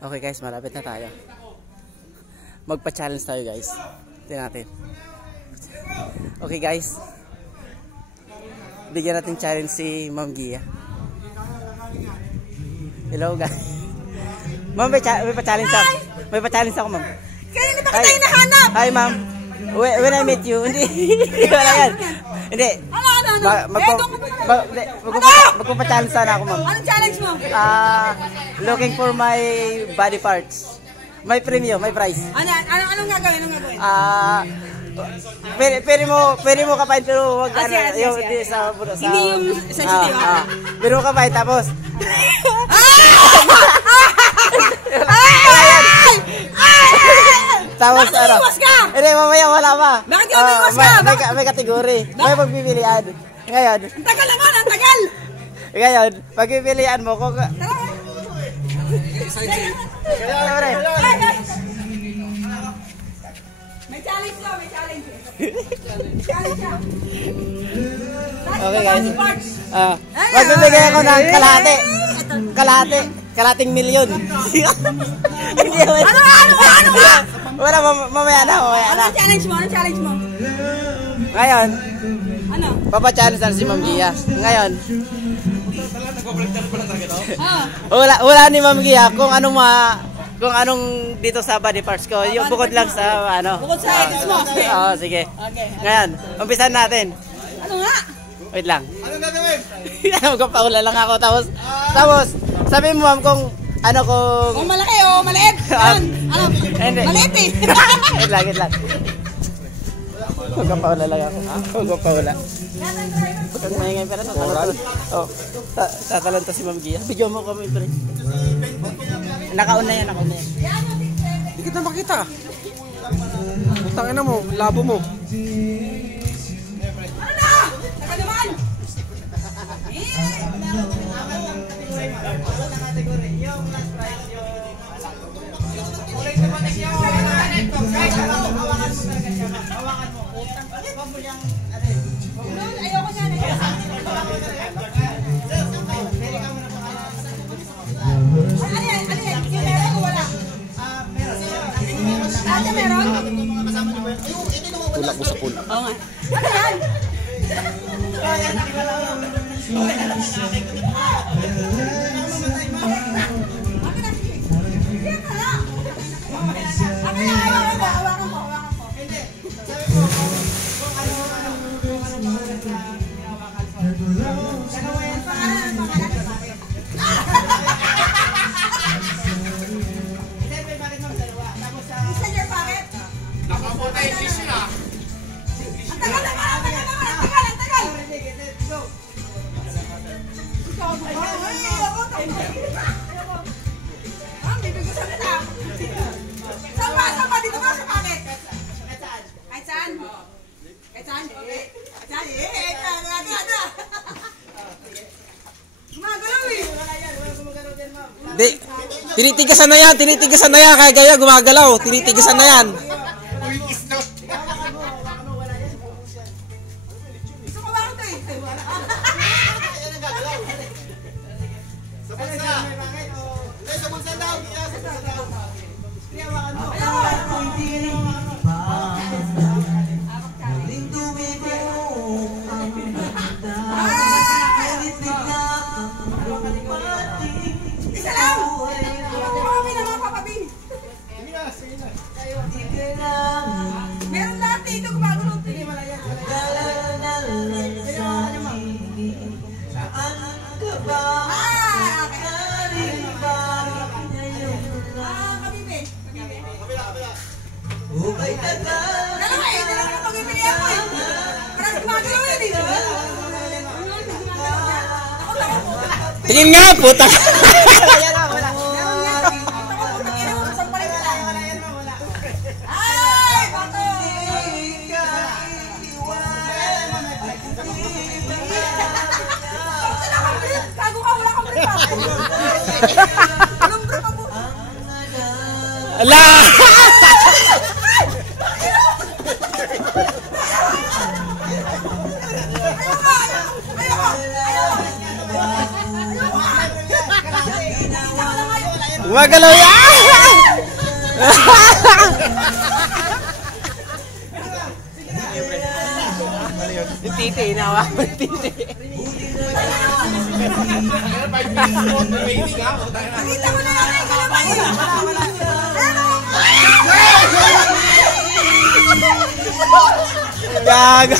Okay guys, malapit na tayo. Magpa-challenge tayo guys. Tingnan natin. Okay guys. Bigyan natin challenge si Ma'am Gia. Hello guys. Ma'am, may pa-challenge ako. May pa-challenge ako, ma'am. Kaya na ba kita hinahanap? Hi ma'am. When I met you, hindi. Wala yan. Hindi. Magpa-challenge sana ako, ma'am. Anong challenge mo? Looking for my body parts. May premium, may price. Anong gagawin? Pwede mo kapain pero wag yung sa hindi yung sensitive. Pero mo kapain tapos. Tapos ano? Hindi, mamaya wala pa. Bakit ka umiwas ka? May kategory. May pagpipilian. Ngayon. Ang tagal naman, ang tagal! Ngayon, pagpipilian mo kung... May challenge daw, may challenge. Challenge daw. Okay guys. Magbibigay ako ng kalahating milyon. Ano? Wala, mamaya na. Anong challenge mo? Ngayon, ano? papa-challenge na si Ma'am Gia. Ngayon, wala ni Ma'am Gia kung anong dito sa body parts ko. Yung bukod lang sa ano. Bukod sa edits mo. Oo, sige. Okay. Ngayon, umpisan natin. Ano nga? Wait lang. Anong gagawin? Magpapaula lang ako. Tapos, sabi mo ma'am kung ano kung... Kung malaki o maliit. Ano? Maliit eh. Wait lang. Magpapaula lang ako. Magpapaula. Huwag maingay pero tatalan to si Ma'am Gia. Bigyan mo kami pre. Nakaon na yan. Hindi kita makita. Utangin na mo, labo mo. Ano na? Taka naman! Ayoko na. Ano yan? Yung meron o wala? Ate meron? Tulak mo sa pool. Oo nga. Ano yan? Hawakan mo. Di, tinitigasan na yan, kaya gaya gumagalaw, tinitigasan na yan. Meron lahat dito gumagulong. Dalawa na pagpipilihan mo eh. Parang gumagalaw yan eh. Tingin nga, puta! Ala! Gumagalaw yan! Yung titi, inawa ko yung titi. Nakita mo na lang ikaw naman eh. Gaga.